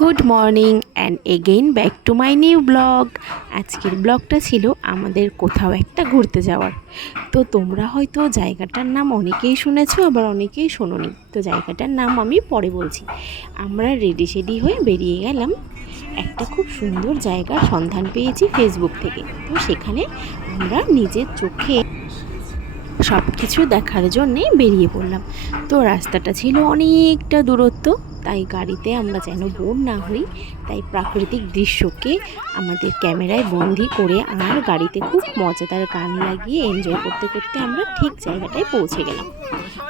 Good morning and again back to my new blog. আজকের ব্লগটা ছিল আমাদের কোথাও একটা ঘুরতে যাওয়ার। তো তোমরা হয়তো জায়গাটার নাম অনেকেই শুনেছো, আবার অনেকেই শোনোনি। তো জায়গাটার নাম আমি পরে বলছি। আমরা রেডি সেডি হয়ে বেরিয়ে গেলাম। একটা খুব সুন্দর জায়গার সন্ধান পেয়েছি ফেসবুক থেকে। তো সেখানে আমরা নিজের চোখে সব কিছু দেখার জন্যে বেরিয়ে পড়লাম। তো রাস্তাটা ছিল অনেকটা দূরত্ব, তাই গাড়িতে আমরা যেন বোর না হই, তাই প্রাকৃতিক দৃশ্যকে আমাদের ক্যামেরায় বন্দি করে আর গাড়িতে খুব মজাদার গান লাগিয়ে এনজয় করতে করতে আমরা ঠিক জায়গাটায় পৌঁছে গেলাম।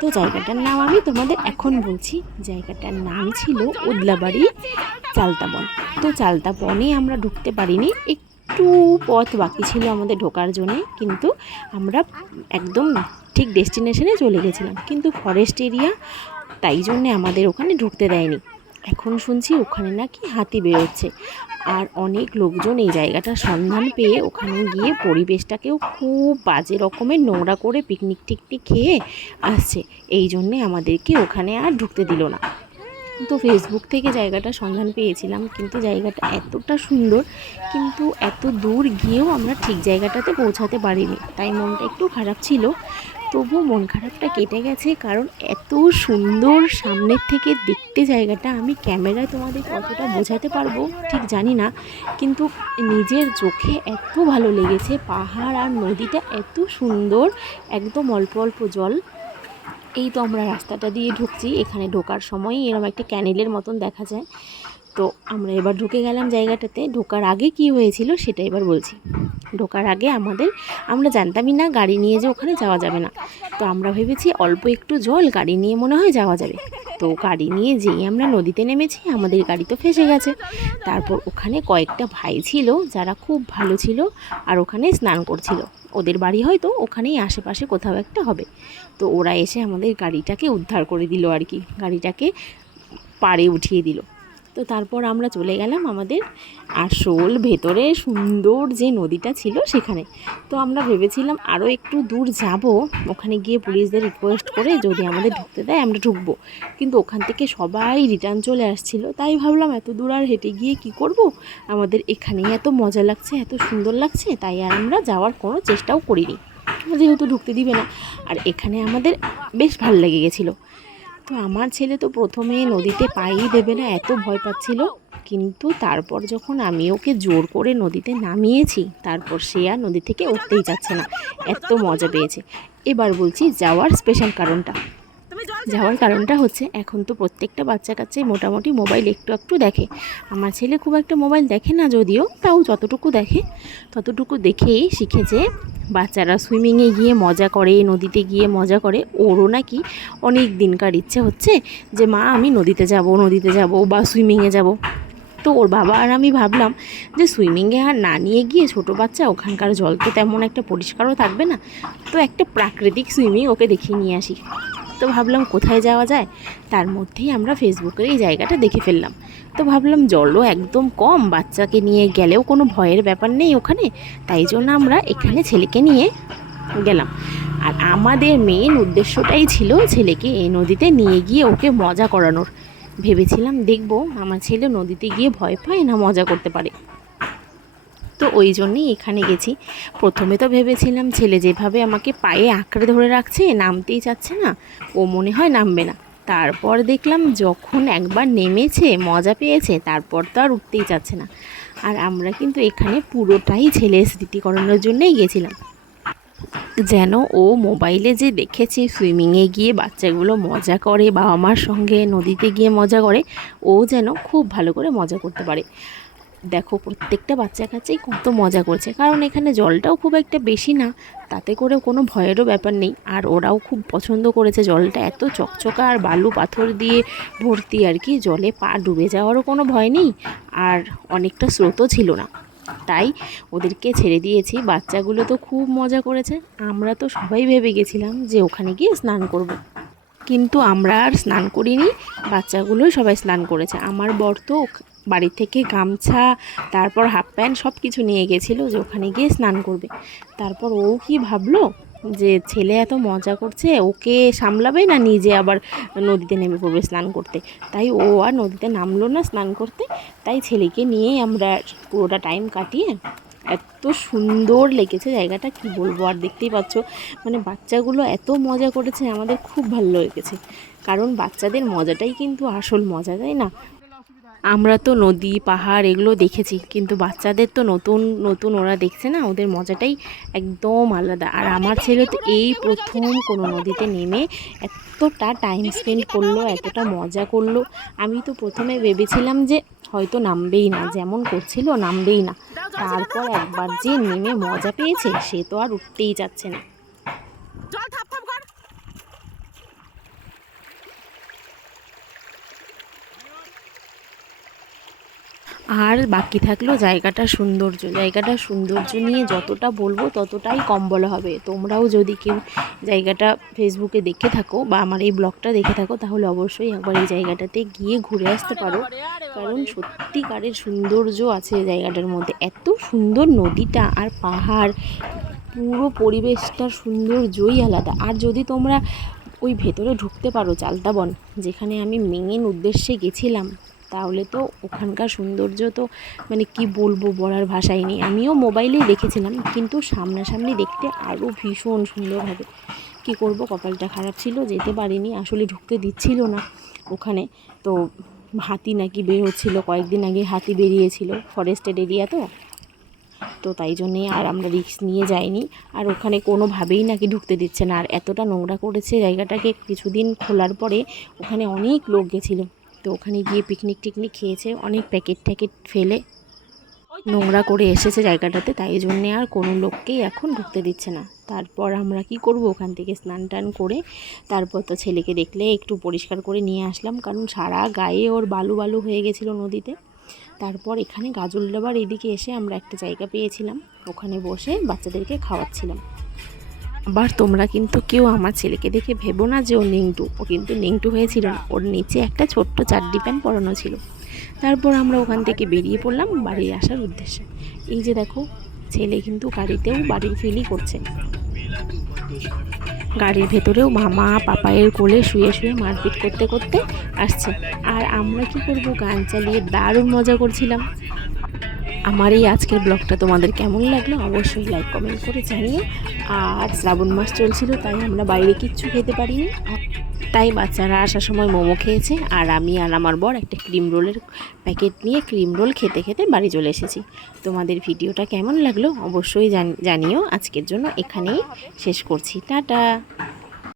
তো জায়গাটার নাম আমি তোমাদের এখন বলছি। জায়গাটার নাম ছিল উদলাবাড়ি চালতাবন। তো চালতাবনে আমরা ঢুকতে পারিনি, একটু পথ বাকি ছিল আমাদের ঢোকার জন্যে, কিন্তু আমরা একদম ঠিক ডেস্টিনেশনে চলে গেছিলাম। কিন্তু ফরেস্ট এরিয়া, তাই জন্যে আমাদের ওখানে ঢুকতে দেয়নি। এখন শুনছি ওখানে নাকি হাতি বেরোচ্ছে, আর অনেক লোকজন এই জায়গাটার সন্ধান পেয়ে ওখানে গিয়ে পরিবেশটাকেও খুব বাজে রকমের নোংরা করে পিকনিক টিকনিক খেয়ে আসছে। এই জন্যে আমাদেরকে ওখানে আর ঢুকতে দিল না। তো ফেসবুক থেকে জায়গাটা সন্ধান পেয়েছিলাম, কিন্তু জায়গাটা এতটা সুন্দর, কিন্তু এত দূর গিয়েও আমরা ঠিক জায়গাটাতে পৌঁছাতে পারিনি, তাই মনটা একটু খারাপ ছিল। তবু মন খারাপটা কেটে গেছে, কারণ এত সুন্দর সামনের থেকে দেখতে জায়গাটা। আমি ক্যামেরায় তোমাদের কতটা বোঝাতে পারবো ঠিক জানি না, কিন্তু নিজের চোখে এত ভালো লেগেছে। পাহাড় আর নদীটা এত সুন্দর, একদম অল্প অল্প জল। এই তো আমরা রাস্তাটা দিয়ে ঢুকছি, এখানে ঢোকার সময়ই এরকম একটা ক্যানেলের মতন দেখা যায়। তো আমরা এবার ঢুকে গেলাম জায়গাটাতে। ঢোকার আগে কি হয়েছিল সেটা এবার বলছি। ঢোকার আগে আমরা জানতামই না গাড়ি নিয়ে যে ওখানে যাওয়া যাবে না। তো আমরা ভেবেছি অল্প একটু জল, গাড়ি নিয়ে মনে হয় যাওয়া যাবে। তো গাড়ি নিয়ে যেই আমরা নদীতে নেমেছি, আমাদের গাড়ি তো ফেঁসে গেছে। তারপর ওখানে কয়েকটা ভাই ছিল যারা খুব ভালো ছিল, আর ওখানে স্নান করছিল। ওদের বাড়ি হয়তো ওখানেই আশেপাশে কোথাও একটা হবে। তো ওরা এসে আমাদের গাড়িটাকে উদ্ধার করে দিল আর কি, গাড়িটাকে পাড়ে উঠিয়ে দিল। তো তারপর আমরা চলে গেলাম আমাদের আসল ভেতরে সুন্দর যে নদীটা ছিল সেখানে। তো আমরা ভেবেছিলাম আরও একটু দূর যাব, ওখানে গিয়ে পুলিশদের রিকোয়েস্ট করে যদি আমাদের ঢুকতে দেয় আমরা ঢুকবো। কিন্তু ওখান থেকে সবাই রিটার্ন চলে আসছিল, তাই ভাবলাম এত দূর আর হেঁটে গিয়ে কি করব, আমাদের এখানেই এত মজা লাগছে, এত সুন্দর লাগছে, তাই আর আমরা যাওয়ার কোনো চেষ্টাও করিনি, যেহেতু ঢুকতে দিবে না। আর এখানে আমাদের বেশ ভালো লেগে গেছিলো। তো আমার ছেলে তো প্রথমে নদীতে পাই দেবে না, এত ভয় পাচ্ছিল। কিন্তু তারপর যখন আমি ওকে জোর করে নদীতে নামিয়েছি, তারপর সে আর নদী থেকে উঠতেই যাচ্ছে না, এত মজা পেয়েছে। এবার বলছি যাওয়ার স্পেশাল কারণটা। যাওয়ার কারণটা হচ্ছে, এখন তো প্রত্যেকটা বাচ্চা কাচ্চাই মোটামুটি মোবাইল একটু একটু দেখে। আমার ছেলে খুব একটা মোবাইল দেখে না যদিও, তাও যতটুকু দেখে ততটুকু দেখেই শিখেছে বাচ্চারা সুইমিংয়ে গিয়ে মজা করে, নদীতে গিয়ে মজা করে। ওরও নাকি অনেক দিনকার ইচ্ছে হচ্ছে যে মা আমি নদীতে যাব বা সুইমিংয়ে যাব। তো ওর বাবা আর আমি ভাবলাম যে সুইমিংয়ে আর না নিয়ে গিয়ে, ছোটো বাচ্চা, ওখানকার জল তো তেমন একটা পরিষ্কারও থাকবে না, তো একটা প্রাকৃতিক সুইমিং ওকে দেখিয়ে নিয়ে আসি। তো ভাবলাম কোথায় যাওয়া যায়, তার মধ্যেই আমরা ফেসবুকের এই জায়গাটা দেখে ফেললাম। তো ভাবলাম জলও একদম কম, বাচ্চাকে নিয়ে গেলেও কোনো ভয়ের ব্যাপার নেই ওখানে, তাই জন্য আমরা এখানে ছেলেকে নিয়ে গেলাম। আর আমাদের মেন উদ্দেশ্যটাই ছিল ছেলেকে এই নদীতে নিয়ে গিয়ে ওকে মজা করানোর। ভেবেছিলাম দেখব আমার ছেলে নদীতে গিয়ে ভয় পায় না মজা করতে পারে। তো ওই জন্যেই এখানে গেছি। প্রথমে তো ভেবেছিলাম ছেলে যেভাবে আমাকে পায়ে আঁকড়ে ধরে রাখছে, নামতেই চাচ্ছে না, ও মনে হয় নামবে না। তারপর দেখলাম যখন একবার নেমেছে, মজা পেয়েছে, তারপর তো আর উঠতেই চাচ্ছে না। আর আমরা কিন্তু এখানে পুরোটাই ছেলের স্মৃতি করানোর জন্যই গেছিলাম, যেন ও মোবাইলে যে দেখেছে সুইমিংয়ে গিয়ে বাচ্চাগুলো মজা করে, বাবা মার সঙ্গে নদীতে গিয়ে মজা করে, ও যেন খুব ভালো করে মজা করতে পারে। দেখো প্রত্যেকটা বাচ্চা কাচ্চাই কত মজা করছে, কারণ এখানে জলটাও খুব একটা বেশি না, তাতে করে কোনো ভয়েরও ব্যাপার নেই। আর ওরাও খুব পছন্দ করেছে জলটা, এত চকচকা আর বালু পাথর দিয়ে ভর্তি আর কি, জলে পা ডুবে যাওয়ারও কোনো ভয় নেই, আর অনেকটা স্রোতও ছিল না, তাই ওদেরকে ছেড়ে দিয়েছি। বাচ্চাগুলো তো খুব মজা করেছে। আমরা তো সবাই ভেবে গেছিলাম যে ওখানে গিয়ে স্নান করব, কিন্তু আমরা আর স্নান করিনি, বাচ্চাগুলোই সবাই স্নান করেছে। আমার বর তো বাড়ি থেকে গামছা, তারপর হাফ প্যান্ট সব কিছু নিয়ে গেছিলো যে ওখানে গিয়ে স্নান করবে। তারপর ও কি ভাবলো যে ছেলে এত মজা করছে, ওকে সামলাবে না নিজে আবার নদীতে নেমে পড়বে স্নান করতে। তাই ও আর নদীতে নামলো না স্নান করতে। তাই ছেলেকে নিয়েই আমরা পুরোটা টাইম কাটিয়ে এত সুন্দর লেগেছে জায়গাটা, কি বলবো। আর দেখতেই পাচ্ছ মানে বাচ্চাগুলো এত মজা করেছে, আমাদের খুব ভালো লেগেছে। কারণ বাচ্চাদের মজাটাই কিন্তু আসল মজা, তাই না? আমরা তো নদী পাহাড় এগুলো দেখেছি, কিন্তু বাচ্চাদের তো নতুন নতুন ওরা দেখছে না, ওদের মজাটাই একদম আলাদা। আর আমার ছেলে তো এই প্রথম কোনো নদীতে নেমে এতটা টাইম স্পেন্ড করলো, এতটা মজা করলো। আমি তো প্রথমে ভেবেছিলাম যে হয়তো নামবেই না, যেমন করছিল নামবেই না। তারপর একবার যে নেমে মজা পেয়েছে, সে তো আর উঠতেই চাচ্ছে না। আর বাকি থাকলো জায়গাটার সৌন্দর্য নিয়ে যতটা বলবো ততটাই কম বলা হবে। তোমরাও যদি কেউ জায়গাটা ফেসবুকে দেখে থাকো বা আমার এই ব্লগটা দেখে থাকো, তাহলে অবশ্যই একবার এই জায়গাটাতে গিয়ে ঘুরে আসতে পারো। কারণ সত্যিকারের সৌন্দর্য আছে এই জায়গাটার মধ্যে। এত সুন্দর নদীটা আর পাহাড়, পুরো পরিবেশটার সৌন্দর্যই আলাদা। আর যদি তোমরা ওই ভেতরে ঢুকতে পারো চালতাবন, যেখানে আমি মেন উদ্দেশ্যে গেছিলাম, তাহলে তো ওখানকার সৌন্দর্য তো মানে কি বলবো, বলার ভাষাই নেই। আমিও মোবাইলেই দেখেছিলাম, কিন্তু সামনাসামনি দেখতে আরও ভীষণ সুন্দর হবে। কি করব, কপালটা খারাপ ছিল, যেতে পারিনি। আসলে ঢুকতে দিচ্ছিল না ওখানে। তো হাতি নাকি বের হচ্ছিলো, কয়েকদিন আগে হাতি বেরিয়েছিল, ফরেস্টেড এরিয়া তো তাই জন্যেই আর আমরা রিস্ক নিয়ে যাইনি। আর ওখানে কোনোভাবেই নাকি ঢুকতে দিচ্ছে না। আর এতটা নোংরা করেছে জায়গাটাকে, কিছুদিন খোলার পরে ওখানে অনেক লোক গেছিলো। তো ওখানে গিয়ে পিকনিক টিকনিক খেয়েছে, অনেক প্যাকেট ট্যাকেট ফেলে নোংরা করে এসেছে জায়গাটাতে। তাই জন্যে আর কোনো লোককেই এখন ঢুকতে দিচ্ছে না। তারপর আমরা কি করব, ওখান থেকে স্নান টান করে তারপর তো ছেলেকে দেখলে একটু পরিষ্কার করে নিয়ে আসলাম, কারণ সারা গায়ে ওর বালু বালু হয়ে গেছিলো নদীতে। তারপর এখানে গাজলডোবার এদিকে এসে আমরা একটা জায়গা পেয়েছিলাম, ওখানে বসে বাচ্চাদেরকে খাওয়াচ্ছিলাম। আবার তোমরা কিন্তু কেউ আমার ছেলেকে দেখে ভেবো না যে ও নেংটু। ও কিন্তু নেংটু হয়েছিল না, ওর নিচে একটা ছোট্ট চাড্ডি প্যান্ট পরানো ছিল। তারপর আমরা ওখান থেকে বেরিয়ে পড়লাম বাড়ি আসার উদ্দেশ্যে। এই যে দেখো, ছেলে কিন্তু গাড়িতেও বাড়ির ফিলই করছে। গাড়ির ভেতরেও মামা পাপায়ের কোলে শুয়ে শুয়ে মারপিট করতে করতে আসছে। আর আমরা কি করব, গান চালিয়ে দারুণ মজা করছিলাম। আমার এই আজকের ব্লগটা তোমাদের কেমন লাগলো অবশ্যই লাইক কমেন্ট করে জানিও। আর শ্রাবণ মাস চলছিল, তাই আমরা বাইরে কিচ্ছু খেতে পারিনি। তাই বাচ্চারা আসার সময় মোমো খেয়েছে, আর আমি আর আমার বর একটা ক্রিম রোলের প্যাকেট নিয়ে ক্রিম রোল খেতে খেতে বাড়ি চলে এসেছি। তোমাদের ভিডিওটা কেমন লাগলো অবশ্যই জানিও। আজকের জন্য এখানেই শেষ করছি, টাটা।